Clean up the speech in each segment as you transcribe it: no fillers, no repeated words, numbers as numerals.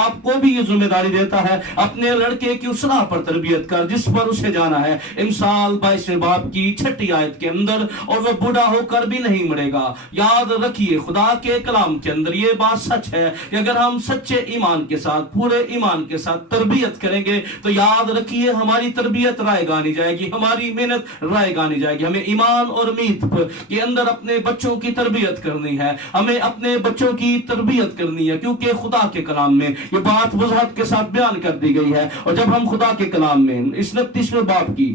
باپ کو بھی یہ ذمہ داری دیتا ہے اپنے لڑکے کی اس راہ پر تربیت کر جس پر اسے جانا ہے۔ امثال 22 باب کی 6 آیت کے اندر، اور وہ بوڑھا ہو کر بھی نہیں مرے گا۔ یاد رکھیے خدا کے کلام کے اندر یہ بات سچ ہے کہ اگر ہم سچے ایمان کے ساتھ، پورے ایمان کے ساتھ تربیت کریں گے تو یاد رکھیے ہماری تربیت رائے گانی جائے گی، ہماری محنت رائے گانی جائے گی۔ ہمیں ایمان اور امید کے اندر اپنے بچوں کی تربیت کرنی ہے، ہمیں اپنے بچوں کی تربیت کرنی ہے، کیونکہ خدا کے کلام میں یہ بات وضاحت کے ساتھ بیان کر دی گئی ہے۔ اور جب ہم خدا کے کلام میں اس 29ویں باب کی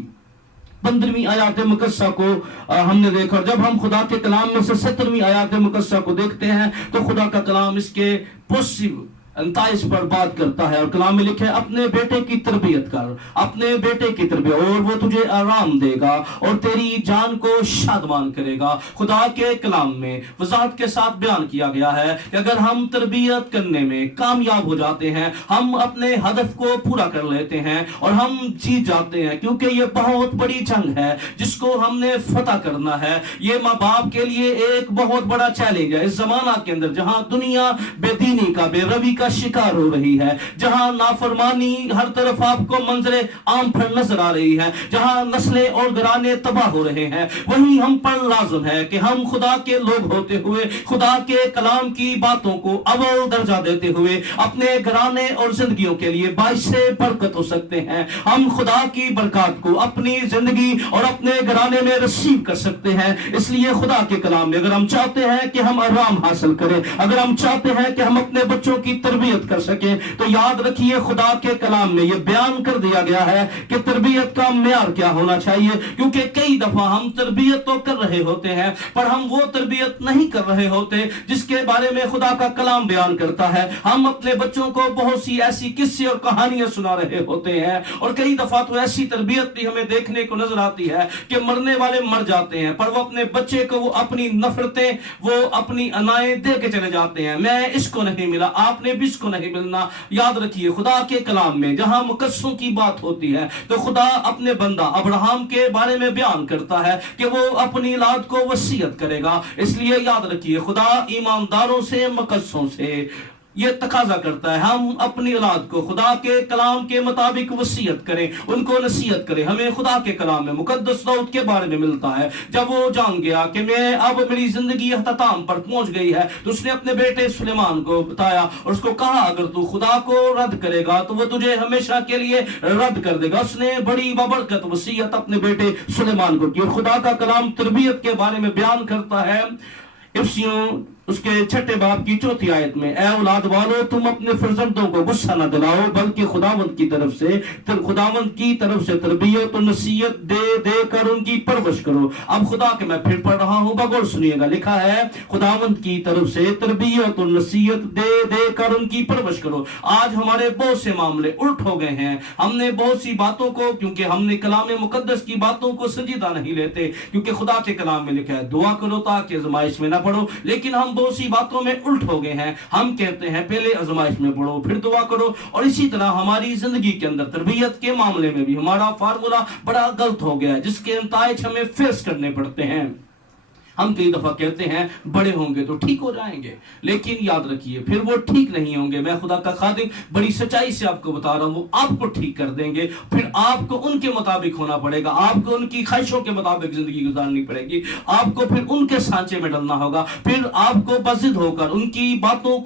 15ویں آیات مقدسہ کو ہم نے دیکھا، اور جب ہم خدا کے کلام میں سے 17ویں آیات مقدسہ کو دیکھتے ہیں تو خدا کا کلام اس کے پوزیٹیو انتائش پر بات کرتا ہے، اور کلام میں لکھا ہے اپنے بیٹے کی تربیت کر، اپنے بیٹے کی تربیت، اور وہ تجھے آرام دے گا اور تیری جان کو شادمان کرے گا۔ خدا کے کلام میں وضاحت کے ساتھ بیان کیا گیا ہے کہ اگر ہم تربیت کرنے میں کامیاب ہو جاتے ہیں، ہم اپنے ہدف کو پورا کر لیتے ہیں اور ہم جیت جاتے ہیں، کیونکہ یہ بہت بڑی جنگ ہے جس کو ہم نے فتح کرنا ہے۔ یہ ماں باپ کے لیے ایک بہت بڑا چیلنج ہے اس زمانہ کے اندر، جہاں دنیا بے دینی کا، بے روی کا شکار ہو رہی ہے، جہاں نافرمانی ہر طرف آپ کو منظر عام پر نظر آ رہی ہے، جہاں نسلیں اور گھرانے تباہ ہو رہے ہیں، وہیں ہم پر لازم ہے کہ ہم خدا کے لوگ ہوتے ہوئے خدا کے کلام کی باتوں کو اول درجہ دیتے ہوئے اپنے گھرانے اور زندگیوں کے لیے باعث برکت ہو سکتے ہیں۔ ہم خدا کی برکات کو اپنی زندگی اور اپنے گھرانے میں رسیو کر سکتے ہیں۔ اس لیے خدا کے کلام میں اگر ہم چاہتے ہیں کہ ہم آرام حاصل کریں، اگر ہم چاہتے ہیں کہ ہم اپنے بچوں کی تربیت کر سکیں، تو یاد رکھیے خدا کے کلام میں یہ بیان کر دیا گیا ہے کہ تربیت کا معیار کیا ہونا چاہیے، کیونکہ کئی دفعہ ہم تربیت تو کر رہے ہوتے ہیں پر ہم وہ تربیت نہیں کر رہے ہوتے جس کے بارے میں خدا کا کلام بیان کرتا ہے۔ ہم اپنے بچوں کو بہت سی ایسی قصے اور کہانیاں سنا رہے ہوتے ہیں، اور کئی دفعہ تو ایسی تربیت بھی ہمیں دیکھنے کو نظر آتی ہے کہ مرنے والے مر جاتے ہیں پر وہ اپنے بچے کو وہ اپنی نفرتیں، وہ اپنی انائیں دے کے چلے جاتے ہیں، میں اس کو نہیں ملا، آپ نے بھی اس کو نہیں ملنا۔ یاد رکھیے خدا کے کلام میں جہاں مقدسوں کی بات ہوتی ہے تو خدا اپنے بندہ ابراہم کے بارے میں بیان کرتا ہے کہ وہ اپنی اولاد کو وصیت کرے گا۔ اس لیے یاد رکھیے خدا ایمانداروں سے، مقدسوں سے یہ تقاضا کرتا ہے ہم اپنی اولاد کو خدا کے کلام کے مطابق وصیت کریں، ان کو نصیحت کریں۔ ہمیں خدا کے کلام میں مقدس داؤد کے بارے میں ملتا ہے، جب وہ جان گیا کہ میں اب میری زندگی اختتام پر پہنچ گئی ہے تو اس نے اپنے بیٹے سلیمان کو بتایا اور اس کو کہا اگر تو خدا کو رد کرے گا تو وہ تجھے ہمیشہ کے لیے رد کر دے گا۔ اس نے بڑی بابرکت وصیت اپنے بیٹے سلیمان کو کی، اور خدا کا کلام تربیت کے بارے میں بیان کرتا ہے افسیوں اس کے 6 باب کی 4 آیت میں، اے اولاد والو تم اپنے فرزندوں کو غصہ نہ دلاؤ بلکہ خداوند کی طرف سے تربیت اور نصیحت دے دے کر ان کی پرورش کرو۔ اب خدا کے میں پھر پڑھ رہا ہوں، بغور سنیے گا، لکھا ہے خداوند کی طرف سے تربیت اور نصیحت دے دے کر ان کی پرورش کرو۔ آج ہمارے بہت سے معاملے الٹ ہو گئے ہیں، ہم نے بہت سی باتوں کو، کیونکہ ہم نے کلام مقدس کی باتوں کو سنجیدہ نہیں لیتے، کیونکہ خدا کے کلام میں لکھا ہے دعا کرو تاکہ آزمائش میں نہ پڑو، لیکن ہم بہت سی باتوں میں الٹ ہو گئے ہیں۔ ہم کہتے ہیں پہلے آزمائش میں پڑھو پھر دعا کرو، اور اسی طرح ہماری زندگی کے اندر تربیت کے معاملے میں بھی ہمارا فارمولا بڑا غلط ہو گیا ہے، جس کے نتائج ہمیں فیس کرنے پڑتے ہیں۔ ہم کئی دفعہ کہتے ہیں بڑے ہوں گے تو ٹھیک ہو جائیں گے، لیکن یاد رکھیے پھر وہ ٹھیک نہیں ہوں گے۔ میں خدا کا خادم بڑی سچائی سے آپ کو بتا رہا ہوں، وہ آپ کو ٹھیک کر دیں گے، پھر آپ کو ان کے مطابق ہونا پڑے گا، آپ کو ان کی خواہشوں کے مطابق زندگی گزارنی پڑے گی، آپ کو پھر ان کے سانچے میں ڈلنا ہوگا، پھر آپ کو بضد ہو کر ان کی باتوں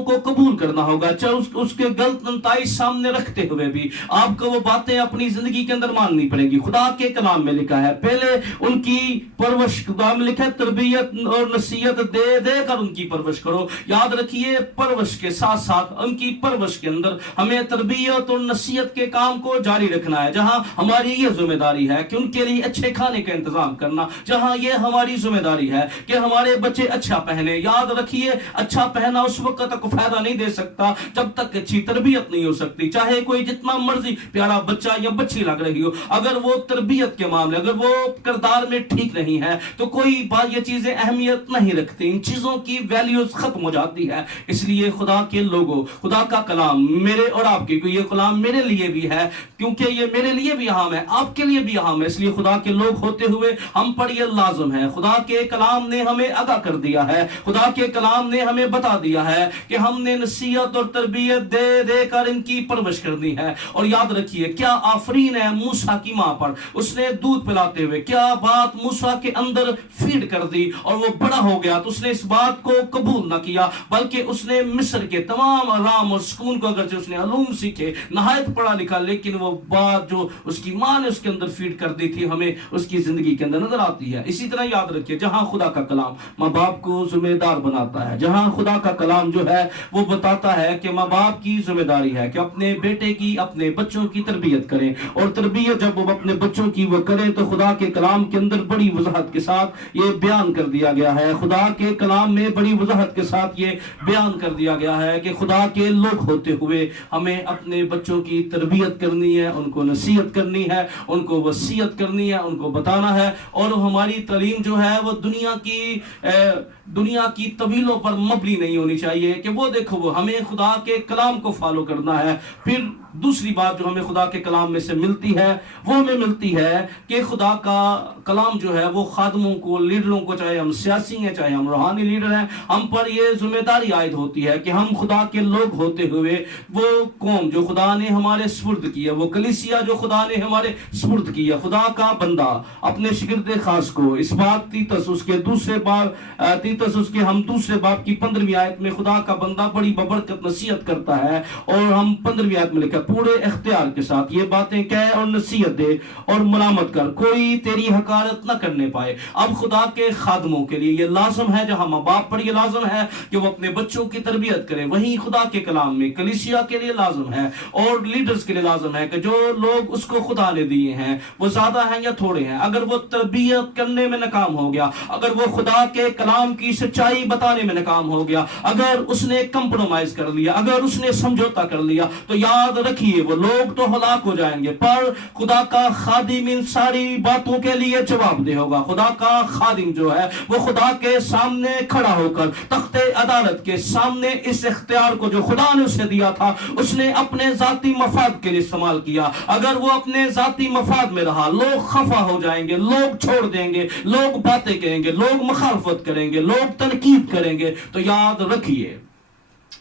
کو قبول کرنا ہوگا، چاہے اس کے غلط نتائج سامنے رکھتے ہوئے بھی آپ کو وہ باتیں اپنی زندگی کے اندر ماننی پڑے گی۔ خدا کے کلام میں لکھا ہے پہلے ان کی پرورش، لکھا ہے تربیت اور نصیحت دے دے کر ان کی پرورش کرو۔ یاد رکھیے پرورش کے ساتھ ساتھ ان کی پرورش کے اندر ہمیں تربیت اور نصیحت کے کام کو جاری رکھنا ہے، جہاں ہماری یہ ذمہ داری ہے کہ ان کے لیے اچھے کھانے کا انتظام کرنا، جہاں یہ ہماری ذمہ داری ہے کہ ہمارے بچے اچھا پہنے۔ یاد رکھیے اچھا پہنا اس وقت تک فائدہ نہیں دے سکتا جب تک اچھی تربیت نہیں ہو سکتی، چاہے کوئی جتنا مرضی پیارا بچہ یا بچی لگ رہی ہو، اگر وہ تربیت کے معاملے، اگر وہ کردار میں ٹھیک نہیں ہے تو کوئی کوئی بات یہ چیزیں اہمیت نہیں رکھتی، ان چیزوں کی ویلیوز ختم ہو جاتی ہے۔ اس لیے خدا کے لوگوں، خدا کا کلام میرے اور آپ کے، یہ کلام میرے لیے بھی ہے، کیونکہ یہ میرے لیے بھی اہم ہے، آپ کے لیے بھی اہم ہے، اس لیے خدا کے لوگ ہوتے ہوئے ہم پر یہ لازم ہے۔ خدا کے کلام نے ہمیں آگاہ کر دیا ہے، خدا کے کلام نے ہمیں بتا دیا ہے کہ ہم نے نصیحت اور تربیت دے دے کر ان کی پرورش کرنی ہے۔ اور یاد رکھیے کیا آفرین ہے موسیٰ کی ماں پر، اس نے دودھ پلاتے ہوئے کیا بات موسیٰ کے اندر فیڈ کر دی، اور وہ بڑا ہو گیا تو اس نے اس بات کو قبول نہ کیا، بلکہ اس نے مصر کے تمام آرام اور سکون کو، اگرچہ اس نے علوم سیکھے، نہایت پڑھا لکھا، لیکن وہ بات جو اس کی ماں نے اس کے اندر فیڈ کر دی تھی ہمیں اس کی زندگی کے اندر نظر آتی ہے۔ اسی طرح یاد رکھیے جہاں خدا کا کلام ماں باپ کو ذمہ دار بناتا ہے، جہاں خدا کا کلام جو ہے وہ بتاتا ہے کہ ماں باپ کی ذمہ داری ہے کہ اپنے بیٹے کی، اپنے بچوں کی تربیت کریں، اور تربیت جب وہ اپنے بچوں کی وہ کریں تو خدا کے کلام کے اندر بڑی وضاحت کے ساتھ یہ بیان کر دیا گیا ہے، خدا کے کلام میں بڑی وضاحت کے ساتھ یہ بیان کر دیا گیا ہے کہ خدا کے لوگ ہوتے ہوئے ہمیں اپنے بچوں کی تربیت کرنی ہے، ان کو نصیحت کرنی ہے، ان کو وصیت کرنی ہے، ان کو بتانا ہے، اور ہماری تعلیم جو ہے وہ دنیا کی طویلوں پر مبنی نہیں ہونی چاہیے کہ وہ دیکھو وہ ہمیں خدا کے کلام کو فالو کرنا ہے۔ پھر دوسری بات جو ہمیں خدا کے کلام میں سے ملتی ہے وہ ہمیں ملتی ہے کہ خدا کا کلام جو ہے وہ خادموں کو، لیڈروں کو، چاہے ہم سیاسی ہیں چاہے ہم روحانی لیڈر ہیں، ہم پر یہ ذمہ داری عائد ہوتی ہے کہ ہم خدا کے لوگ ہوتے ہوئے وہ قوم جو خدا نے ہمارے سپرد کی ہے، وہ کلیسیا جو خدا نے ہمارے سپرد کی ہے، خدا کا بندہ اپنے شاگرد خاص کو اس بات تیتس اس کے دوسرے باب کی 15ویں آیت میں خدا کا بندہ بڑی ببرکت نصیحت کرتا ہے، اور ہم 15ویں آیت میں لکھا پورے اختیار کے ساتھ یہ باتیں کہے اور نصیحت دے اور ملامت کر، کوئی تیری حقارت نہ کرنے پائے۔ اب خدا کے خادموں کے لیے یہ لازم ہے، جہاں ماں باپ پر یہ لازم ہے کہ وہ اپنے بچوں کی تربیت کریں، وہیں خدا کے کلام میں کلیسیا کے لیے لازم ہے اور لیڈرز کے لیے لازم ہے کہ جو لوگ اس کو خدا نے دیے ہیں وہ زیادہ ہیں یا تھوڑے ہیں، اگر وہ تربیت کرنے میں ناکام ہو گیا، اگر وہ خدا کے کلام کی سچائی بتانے میں ناکام ہو گیا، اگر اس نے کمپرومائز کر لیا، اگر اس نے سمجھوتا کر لیا، تو یاد رکھیے وہ لوگ تو ہلاک ہو جائیں گے، پر خدا کا خادم ان ساری باتوں کے لیے جواب دہ ہوگا۔ خدا کا خادم جو ہے وہ خدا کے سامنے کھڑا ہو کر تخت عدالت کے سامنے اس اختیار کو جو خدا نے اسے دیا تھا اس نے اپنے ذاتی مفاد کے لیے استعمال کیا۔ اگر وہ اپنے ذاتی مفاد میں رہا، لوگ خفا ہو جائیں گے، لوگ چھوڑ دیں گے، لوگ باتیں کہیں گے، لوگ مخالفت کریں گے، لوگ تنقید کریں گے، تو یاد رکھیے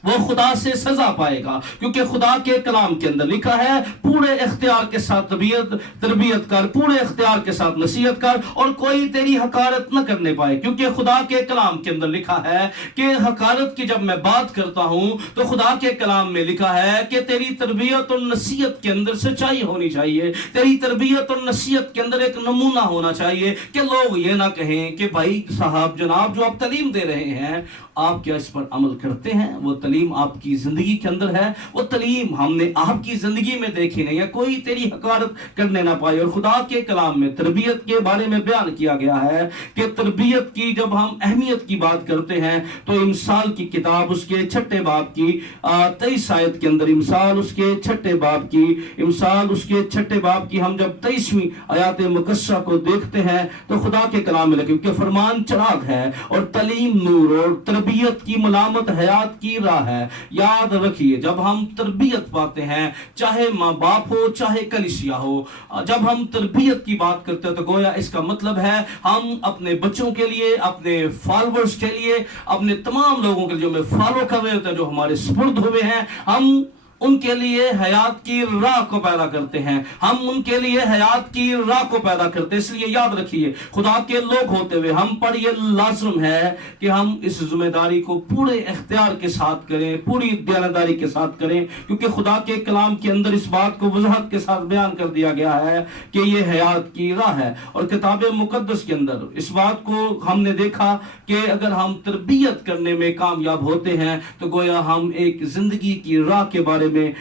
وہ خدا سے سزا پائے گا، کیونکہ خدا کے کلام کے اندر لکھا ہے پورے اختیار کے ساتھ تربیت کر، پورے اختیار کے ساتھ نصیحت کر، اور کوئی تیری حقارت نہ کرنے پائے، کیونکہ خدا کے کلام کے اندر لکھا ہے کہ حقارت کی جب میں بات کرتا ہوں تو خدا کے کلام میں لکھا ہے کہ تیری تربیت اور نصیحت کے اندر سچائی ہونی چاہیے، تیری تربیت اور نصیحت کے اندر ایک نمونہ ہونا چاہیے کہ لوگ یہ نہ کہیں کہ بھائی صاحب جناب جو آپ تعلیم دے رہے ہیں آپ کیا اس پر عمل کرتے ہیں؟ وہ تعلیم آپ کی زندگی کے اندر ہے، وہ تعلیم ہم نے آپ کی زندگی میں دیکھی نہیں ہے، کوئی تیری حقارت کرنے نہ پائے۔ اور خدا کے کلام میں تربیت کے بارے میں بیان کیا گیا ہے کہ تربیت کی جب ہم اہمیت کی بات کرتے ہیں تو امثال کی کتاب اس کے 6 باب کی 23 آیت کے اندر، امثال اس کے 6 باب کی ہم جب 23ویں آیات مقدسہ کو دیکھتے ہیں تو خدا کے کلام میں لکھا کہ فرمان چراغ ہے اور تعلیم نور، اور تربیت کی ملامت حیات کی راہ ہے۔ یاد رکھیے جب ہم تربیت پاتے ہیں، چاہے ماں باپ ہو چاہے کلیسیا ہو، جب ہم تربیت کی بات کرتے ہیں تو گویا اس کا مطلب ہے ہم اپنے بچوں کے لیے، اپنے فالورز کے لیے، اپنے تمام لوگوں کے لیے جو ہمیں فالو کر رہے ہوتے ہیں، جو ہمارے سپرد ہوئے ہیں، ہم ان کے لیے حیات کی راہ کو پیدا کرتے ہیں، ہم ان کے لیے حیات کی راہ کو پیدا کرتے ہیں۔ اس لیے یاد رکھیے خدا کے لوگ ہوتے ہوئے ہم پر یہ لازم ہے کہ ہم اس ذمہ داری کو پورے اختیار کے ساتھ کریں، پوری دیانتداری کے ساتھ کریں، کیونکہ خدا کے کلام کے اندر اس بات کو وضاحت کے ساتھ بیان کر دیا گیا ہے کہ یہ حیات کی راہ ہے۔ اور کتاب مقدس کے اندر اس بات کو ہم نے دیکھا کہ اگر ہم تربیت کرنے میں کامیاب ہوتے ہیں تو گویا ہم ایک زندگی کی راہ کے بارے میں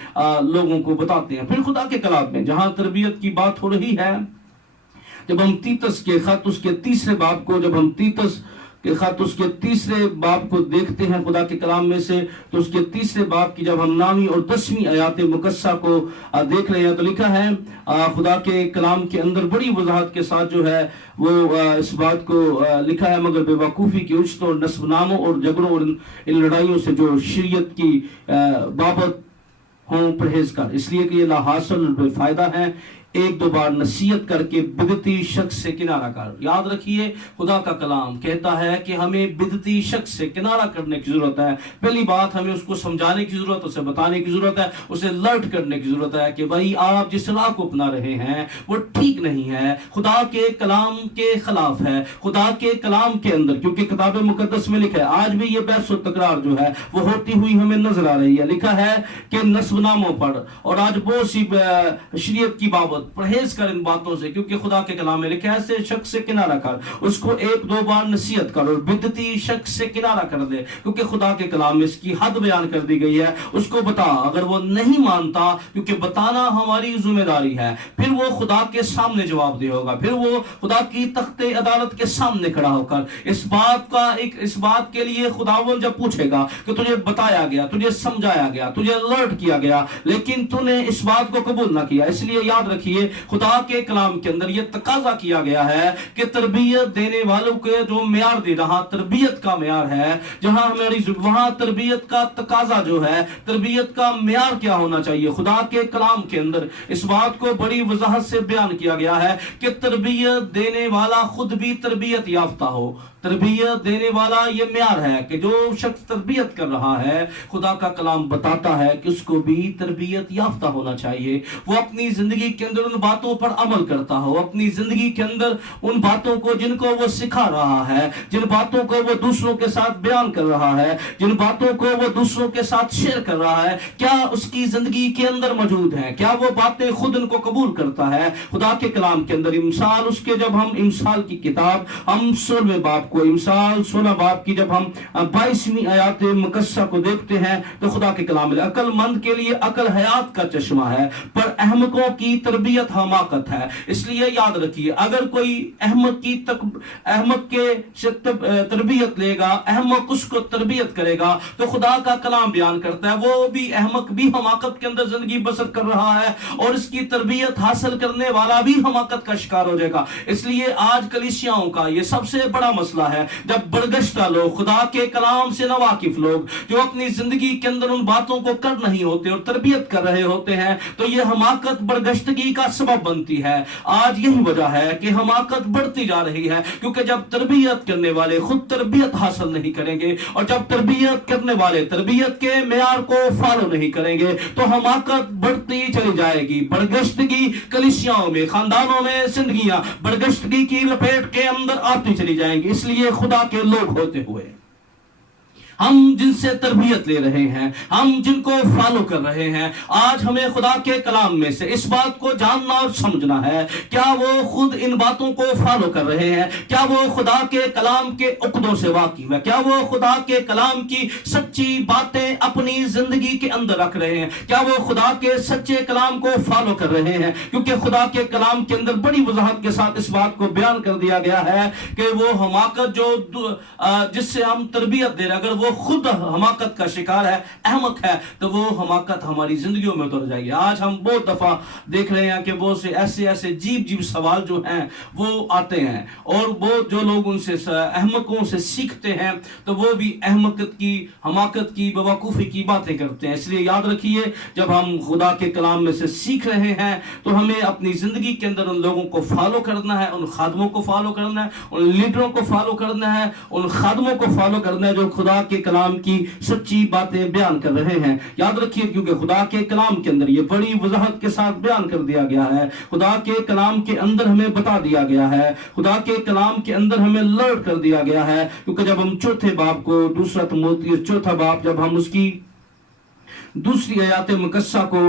لوگوں کو بتاتے ہیں۔ پھر خدا کے کلام میں جہاں تربیت کی بات ہو رہی ہے، جب ہم تیتس کے خط اس کے 3 باب کو جب ہم تیتس کہ خط اس کے تیسرے باب کو دیکھتے ہیں خدا کے کلام میں سے، تو اس کے تیسرے باب کی جب ہم 9ویں اور 10ویں آیات مقدسہ کو دیکھ رہے ہیں تو لکھا ہے خدا کے کلام کے اندر بڑی وضاحت کے ساتھ جو ہے وہ اس بات کو لکھا ہے، مگر بے وقوفی کی اجتوں اور نسب ناموں اور جھگڑوں اور ان لڑائیوں سے جو شریعت کی بابت ہوں پرہیز کر، اس لیے کہ یہ لا حاصل بے فائدہ ہیں، ایک دو بار نصیحت کر کے بدعتی شخص سے کنارہ کر۔ یاد رکھیے خدا کا کلام کہتا ہے کہ ہمیں بدعتی شخص سے کنارہ کرنے کی ضرورت ہے۔ پہلی بات ہمیں اس کو سمجھانے کی ضرورت، اسے بتانے کی ضرورت ہے، اسے الرٹ کرنے کی ضرورت ہے کہ بھائی آپ جس راہ کو اپنا رہے ہیں وہ ٹھیک نہیں ہے، خدا کے کلام کے خلاف ہے، خدا کے کلام کے اندر، کیونکہ کتاب مقدس میں لکھا ہے آج بھی یہ بحث و تکرار جو ہے وہ ہوتی ہوئی ہمیں نظر آ رہی ہے۔ لکھا ہے کہ نسب ناموں پر اور آج بہت سی شریعت کی بابت پرہیز کر ان باتوں سے، کیونکہ خدا کے کلام میں لکھا ہے ایسے شخص سے کنارہ کر، اس کو ایک دو بار نصیحت کر، اور بدعتی شخص سے کنارہ کر دے، کیونکہ خدا کے کلام میں اس کی حد بیان کر دی گئی ہے۔ اس کو بتا، اگر وہ نہیں مانتا، کیونکہ بتانا ہماری ذمہ داری ہے، پھر وہ خدا کے سامنے جواب دے ہوگا، پھر وہ خدا کی تخت عدالت کے سامنے کھڑا ہو کر اس بات کے لیے خداوند جب پوچھے گا کہ تجھے بتایا گیا، تجھے سمجھایا گیا، تجھے الرٹ کیا گیا، لیکن تو نے اس بات کو قبول نہ کیا۔ اس لیے یاد رکھیے خدا کے کلام کے اندر یہ تقاضا کیا گیا ہے کہ تربیت دینے والوں کے جو معیار دے رہا تربیت کا معیار ہے، جہاں ہماری وہاں تربیت کا تقاضا جو ہے، تربیت کا معیار کیا ہونا چاہیے۔ خدا کے کلام کے اندر اس بات کو بڑی وضاحت سے بیان کیا گیا ہے کہ تربیت دینے والا خود بھی تربیت یافتہ ہو۔ تربیت دینے والا یہ معیار ہے کہ جو شخص تربیت کر رہا ہے، خدا کا کلام بتاتا ہے کہ اس کو بھی تربیت یافتہ ہونا چاہیے، وہ اپنی زندگی کے اندر ان باتوں پر عمل کرتا ہو، اپنی زندگی کے اندر ان باتوں کو جن کو وہ سکھا رہا ہے، جن باتوں کو وہ دوسروں کے ساتھ بیان کر رہا ہے، جن باتوں کو وہ دوسروں کے ساتھ شیئر کر رہا ہے، کیا اس کی زندگی کے اندر موجود ہیں، کیا وہ باتیں خود ان کو قبول کرتا ہے۔ خدا کے کلام کے اندر امثال اس کے جب ہم امثال کی کتاب ہم 16ویں باب کو امثال 16 باب کی جب ہم 22ویں آیات مقدسہ کو دیکھتے ہیں تو خدا کے کلام میں عقل مند کے لیے عقل حیات کا چشمہ ہے، پر احمقوں کی تربیت حماقت ہے۔ اس لیے یاد رکھیے اگر کوئی احمق کے سے تربیت لے گا، احمق اس کو تربیت کرے گا، تو خدا کا کلام بیان کرتا ہے وہ بھی احمق بھی حماقت کے اندر زندگی بسر کر رہا ہے، اور اس کی تربیت حاصل کرنے والا بھی حماقت کا شکار ہو جائے گا۔ اس لیے آج کلیسیاؤں کا یہ سب سے بڑا مسئلہ ہے، جب برگشتہ لوگ، خدا کے کلام سے ناواقف لوگ جو اپنی زندگی کے اندر ان باتوں کو کر نہیں ہوتے اور تربیت کر رہے ہوتے ہیں، تو یہ حماقت برگشتگی کا سبب بنتی ہے۔ آج یہی وجہ ہے کہ حماقت بڑھتی جا رہی ہے، کیونکہ جب تربیت کرنے والے خود تربیت حاصل نہیں کریں گے، اور جب تربیت کرنے والے تربیت کے معیار کو فالو نہیں کریں گے، تو حماقت بڑھتی چلی جائے گی۔ برگشتگی کلیسیاؤں میں، خاندانوں میں زندگیاں برگشتگی کی لپیٹ کے اندر آتی چلی جائیں گی۔ اس لیے خدا کے لوگ ہوتے ہوئے ہم جن سے تربیت لے رہے ہیں، ہم جن کو فالو کر رہے ہیں، آج ہمیں خدا کے کلام میں سے اس بات کو جاننا اور سمجھنا ہے، کیا وہ خود ان باتوں کو فالو کر رہے ہیں، کیا وہ خدا کے کلام کے عقدوں سے واقف ہے، کیا وہ خدا کے کلام کی سچی باتیں اپنی زندگی کے اندر رکھ رہے ہیں، کیا وہ خدا کے سچے کلام کو فالو کر رہے ہیں۔ کیونکہ خدا کے کلام کے اندر بڑی وضاحت کے ساتھ اس بات کو بیان کر دیا گیا ہے کہ وہ حماقت جو جس سے ہم تربیت دے رہے ہیں، اگر وہ خود حماقت کا شکار ہے، احمق ہے، تو وہ حماقت ہماری زندگیوں میں اتر جائے گی۔ آج ہم بہت دفعہ دیکھ رہے ہیں کہ بہت سے ایسے عجیب سوال جو ہیں وہ آتے ہیں، اور وہ جو لوگ ان سے احمقوں سے سیکھتے ہیں تو وہ بھی احمقت کی، حماقت کی، بیوقوفی کی باتیں کرتے ہیں۔ اس لیے یاد رکھیے جب ہم خدا کے کلام میں سے سیکھ رہے ہیں تو ہمیں اپنی زندگی کے اندر ان لوگوں کو فالو کرنا ہے، ان خادموں کو فالو کرنا ہے، ان لیڈروں کو فالو کرنا ہے، ان خادموں کو فالو کرنا ہے جو خدا کے کلام کی سچی باتیں بیان کر رہے ہیں۔ یاد رکھیے کیونکہ خدا کے کلام کے اندر یہ بڑی وضاحت کے ساتھ بیان کر دیا گیا ہے، خدا کے کلام کے اندر ہمیں بتا دیا گیا ہے، خدا کے کلام کے اندر ہمیں لرٹ کر دیا گیا ہے۔ کیونکہ جب ہم چوتھے باب کو، دوسرا تموتھی چوتھا باب، جب ہم اس کی دوسری آیات مقدسہ کو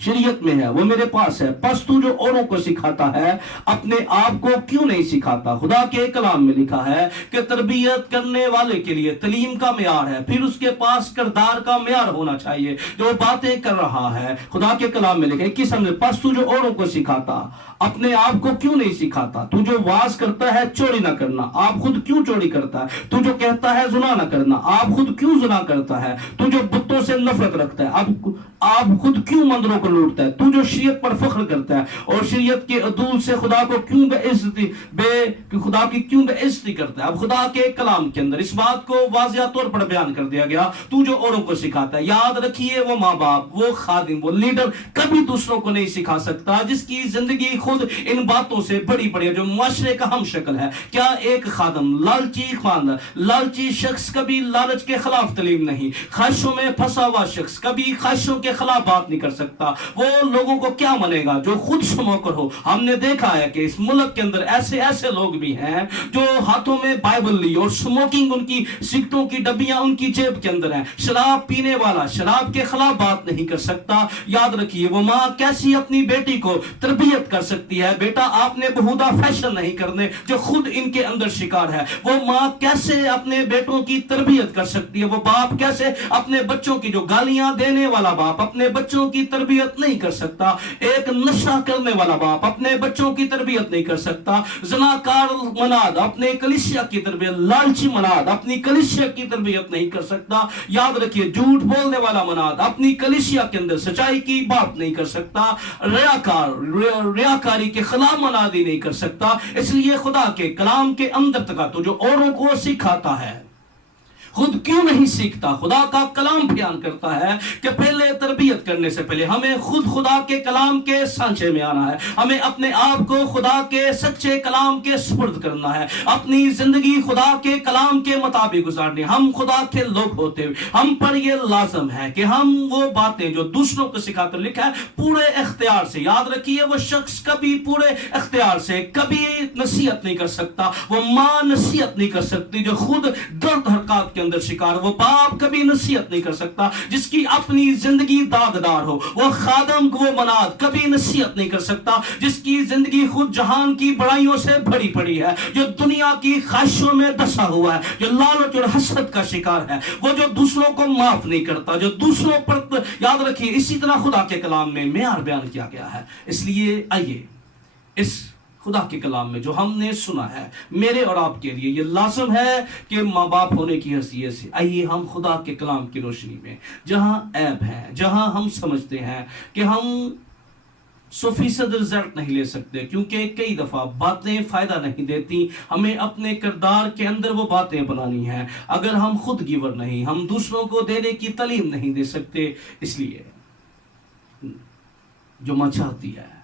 شریعت میں ہے، وہ میرے پاس ہے، پس تو جو اوروں کو سکھاتا ہے اپنے آپ کو کیوں نہیں سکھاتا؟ خدا کے کلام میں لکھا ہے کہ تربیت کرنے والے کے لیے تعلیم کا معیار ہے، پھر اس کے پاس کردار کا معیار ہونا چاہیے جو باتیں کر رہا ہے۔ خدا کے کلام میں لکھا ہے کس ہم نے، پس تو جو اوروں کو سکھاتا اپنے آپ کو کیوں نہیں سکھاتا؟ تو جو واز کرتا ہے چوری نہ کرنا، آپ خود کیوں چوری کرتا ہے؟ تو جو کہتا ہے زنا نہ کرنا، آپ خود کیوں زنا کرتا ہے؟ تو جو بتوں سے نفرت رکھتا ہے، آپ خود کیوں مندروں کو لوٹتا ہے؟ تو جو شریعت پر فخر کرتا ہے اور شریعت کے عدول سے خدا کو کیوں خدا کی کیوں بے عزتی کرتا ہے؟ اب خدا کے کلام کے اندر اس بات کو واضح طور پر بیان کر دیا گیا، تو جو اوروں کو سکھاتا ہے۔ یاد رکھیے وہ ماں باپ، وہ خادم، وہ لیڈر کبھی دوسروں کو نہیں سکھا سکتا جس کی زندگی خود ان باتوں سے بڑی پڑی ہے جو معاشرے کا ہم شکل ہے۔ کیا ایک خادم لالچی خواندہ، لالچی شخص کبھی لالچ کے خلاف تعلیم نہیں، خواہشوں میں پھنسا ہوا شخص کبھی خواہشوں کے خلاف بات نہیں کر سکتا۔ وہ لوگوں کو کیا مانے گا جو خود سموکر ہو؟ ہم نے دیکھا ہے کہ اس ملک کے اندر ایسے لوگ بھی ہیں جو ہاتھوں میں بائبل لی اور سموکنگ، ان کی سگریٹوں کی ڈبیاں ان کی جیب کے اندر ہیں۔ شراب پینے والا شراب کے خلاف بات نہیں کر سکتا۔ یاد رکھیے وہ ماں کیسی اپنی بیٹی کو تربیت کر سکتی ہے؟ بیٹا آپ نے بہودہ فیشن نہیں کرنے جو خود ان کے اندر شکار ہے۔ وہ ماں کیسے اپنے بیٹوں کی تربیت کر سکتی ہے؟ وہ باپ کیسے اپنے بچوں کی، جو گالیاں دینے والا باپ اپنے بچوں کی تربیت نہیں کر سکتا؟ ایک نشہ کرنے والا باپ اپنے بچوں کی تربیت نہیں کر سکتا۔ زناکار مناد اپنے کلیسیا کی تربیت، لالچی مناد اپنی کلیسیا کی تربیت نہیں کر سکتا۔ یاد رکھیے جھوٹ بولنے والا مناد اپنی کلیسیا کے اندر سچائی کی بات نہیں کر سکتا۔ ریاکاری کے خلاف منادی نہیں کر سکتا۔ اس لیے خدا کے کلام کے اندر تک تو جو اوروں کو سکھاتا ہے خود کیوں نہیں سیکھتا؟ خدا کا کلام بیان کرتا ہے کہ پہلے تربیت کرنے سے پہلے ہمیں خود خدا کے کلام کے سانچے میں آنا ہے، ہمیں اپنے آپ کو خدا کے سچے کلام کے سپرد کرنا ہے، اپنی زندگی خدا کے کلام کے مطابق گزارنی۔ ہم خدا کے لوگ ہوتے ہوئے ہم پر یہ لازم ہے کہ ہم وہ باتیں جو دوسروں کو سکھاتے، لکھا ہے پورے اختیار سے۔ یاد رکھیے وہ شخص کبھی پورے اختیار سے کبھی نصیحت نہیں کر سکتا، وہ ماں نصیحت نہیں کر سکتی جو خود درد حرکات کے اندر شکار، وہ باپ کبھی نصیحت نہیں کر سکتا جس کی اپنی زندگی داغدار ہو، وہ خادم وہ مناد کبھی نصیحت نہیں کر سکتا جس کی زندگی خود جہان کی بڑائیوں سے بھری پڑی ہے، جو دنیا کی خواہشوں میں دسا ہوا ہے، جو لالچ اور حسد کا شکار ہے، وہ جو دوسروں کو معاف نہیں کرتا، جو دوسروں پر یاد رکھیے اسی طرح خدا کے کلام میں معیار بیان کیا گیا ہے۔ اس لیے آئیے اس خدا کے کلام میں جو ہم نے سنا ہے میرے اور آپ کے لیے یہ لازم ہے کہ ماں باپ ہونے کی حیثیت سے آئیے ہم خدا کے کلام کی روشنی میں جہاں عیب ہے، جہاں ہم سمجھتے ہیں کہ ہم 100% رزلٹ نہیں لے سکتے کیونکہ کئی دفعہ باتیں فائدہ نہیں دیتی، ہمیں اپنے کردار کے اندر وہ باتیں بنانی ہیں۔ اگر ہم خود گیور نہیں، ہم دوسروں کو دینے کی تعلیم نہیں دے سکتے، اس لیے جو ماں چاہتی ہے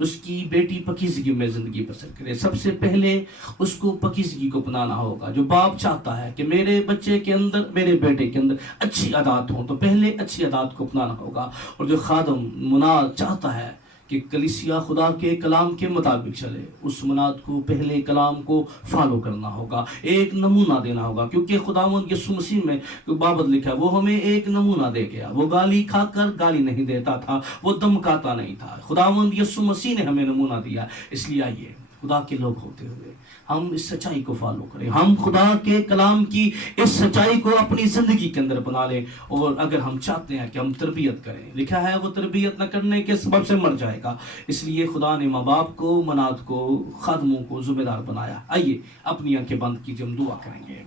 اس کی بیٹی پکیزگی میں زندگی بسر کرے، سب سے پہلے اس کو پکیزگی کو اپنانا ہوگا۔ جو باپ چاہتا ہے کہ میرے بچے کے اندر، میرے بیٹے کے اندر اچھی عادات ہوں تو پہلے اچھی عادات کو اپنانا ہوگا۔ اور جو خادم مناد چاہتا ہے کہ کلیسیا خدا کے کلام کے مطابق چلے، اس مناد کو پہلے کلام کو فالو کرنا ہوگا، ایک نمونہ دینا ہوگا، کیونکہ خداوند یسوع مسیح میں بابت لکھا ہے وہ ہمیں ایک نمونہ دے گیا۔ وہ گالی کھا کر گالی نہیں دیتا تھا، وہ دمکاتا نہیں تھا۔ خداوند یسوع مسیح نے ہمیں نمونہ دیا۔ اس لیے آئیے خدا کے لوگ ہوتے ہوئے ہم اس سچائی کو فالو کریں، ہم خدا کے کلام کی اس سچائی کو اپنی زندگی کے اندر بنا لیں۔ اور اگر ہم چاہتے ہیں کہ ہم تربیت کریں، لکھا ہے وہ تربیت نہ کرنے کے سبب سے مر جائے گا۔ اس لیے خدا نے ماں باپ کو، مناد کو، خادموں کو ذمہ دار بنایا۔ آئیے اپنی آنکھیں بند کیجیے، ہم دعا کریں گے۔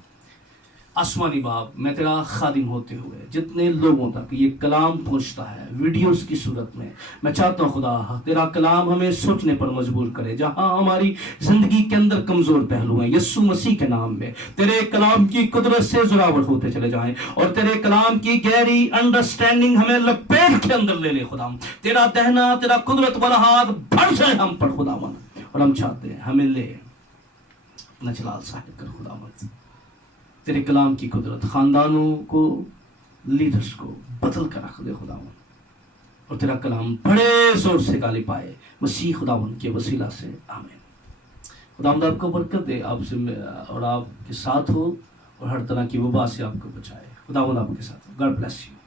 آسمانی باپ، میں تیرا خادم ہوتے ہوئے جتنے لوگوں تک یہ کلام پہنچتا ہے ویڈیوز کی صورت میں چاہتا ہوں خدا تیرا کلام ہمیں سوچنے پر مجبور کرے، جہاں ہماری زندگی کے اندر کمزور پہلو ہیں یسوع مسیح کے نام میں تیرے کلام کی قدرت سے زراور ہوتے چلے جائیں، اور تیرے کلام کی گہری انڈرسٹینڈنگ ہمیں لپیٹ کے اندر لے لے خدا۔ تیرا دہنا، تیرا قدرت والا ہاتھ بڑھ جائے ہم پر خدا من، اور ہم چاہتے ہیں ہمیں لے اپنا جلال صاحب کر خدا من۔ تیرے کلام کی قدرت خاندانوں کو، لیڈرز کو بدل کر رکھ دے خداوند، اور تیرا کلام بڑے زور سے غالب پائے مسیح خداوند کے وسیلہ سے، آمین۔ خداوند آپ کو برکت دے، آپ سے اور آپ کے ساتھ ہو، اور ہر طرح کی وبا سے آپ کو بچائے۔ خداوند آپ کے ساتھ ہو۔ God bless you.